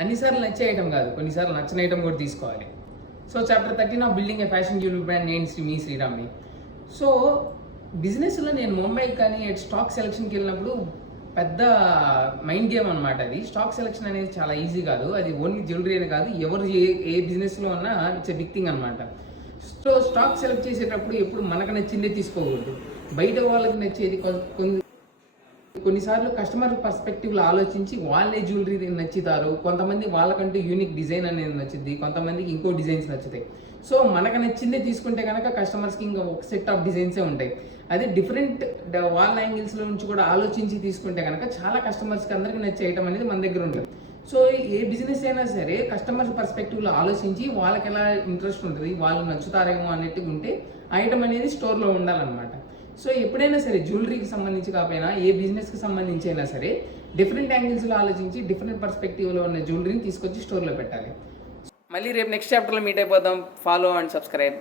అన్నిసార్లు నచ్చే ఐటమ్ కాదు, కొన్నిసార్లు నచ్చని ఐటమ్ కూడా తీసుకోవాలి. So chapter 13 of building A fashion jewellery brand, నేను మీ శ్రీరామ్ని. సో బిజినెస్లో నేను ముంబైకి కానీ స్టాక్ సెలక్షన్కి వెళ్ళినప్పుడు పెద్ద మైండ్ గేమ్ అనమాట అది. స్టాక్ సెలక్షన్ అనేది చాలా ఈజీ కాదు, అది ఓన్లీ జ్యువెలరీ అనే కాదు, ఎవరు ఏ బిజినెస్లో ఉన్నా ఇట్స్ ఎ బిగ్ థింగ్ అనమాట. సో స్టాక్ సెలెక్ట్ చేసేటప్పుడు ఎప్పుడు మనకు నచ్చిందే తీసుకోకూడదు, బయట వాళ్ళకి నచ్చేది. కొన్నిసార్లు కస్టమర్ పర్స్పెక్టివ్లో ఆలోచించి వాళ్ళే జ్యువెలరీ నచ్చుతారు. కొంతమంది వాళ్ళకంటూ యూనిక్ డిజైన్ అనేది నచ్చుద్ది, కొంతమందికి ఇంకో డిజైన్స్ నచ్చుతాయి. సో మనకు నచ్చిందే తీసుకుంటే కనుక కస్టమర్స్కి ఇంకా ఒక సెట్ ఆఫ్ డిజైన్సే ఉంటాయి. అదే డిఫరెంట్ వాళ్ళ యాంగిల్స్లో నుంచి కూడా ఆలోచించి తీసుకుంటే కనుక చాలా కస్టమర్స్కి అందరికీ నచ్చే ఐటమ్ అనేది మన దగ్గర ఉంటుంది. సో ఏ బిజినెస్ అయినా సరే కస్టమర్ పర్స్పెక్టివ్లో ఆలోచించి వాళ్ళకి ఎలా ఇంట్రెస్ట్ ఉంటుంది, వాళ్ళు నచ్చుతారేమో అన్నట్టుగా ఉంటే ఐటమ్ అనేది స్టోర్లో ఉండాలన్నమాట. సో ఎప్పుడైనా సరే జ్యువెలరీకి సంబంధించి కాకపోయినా ఏ బిజినెస్కి సంబంధించి అయినా సరే డిఫరెంట్ యాంగిల్స్లో ఆలోచించి డిఫరెంట్ పర్స్పెక్టివ్లో ఉన్న జ్యువెలరీని తీసుకొచ్చి స్టోర్లో పెట్టాలి. మళ్ళీ రేపు నెక్స్ట్ చాప్టర్లో మీట్ అయిపోదాం. Follow and subscribe.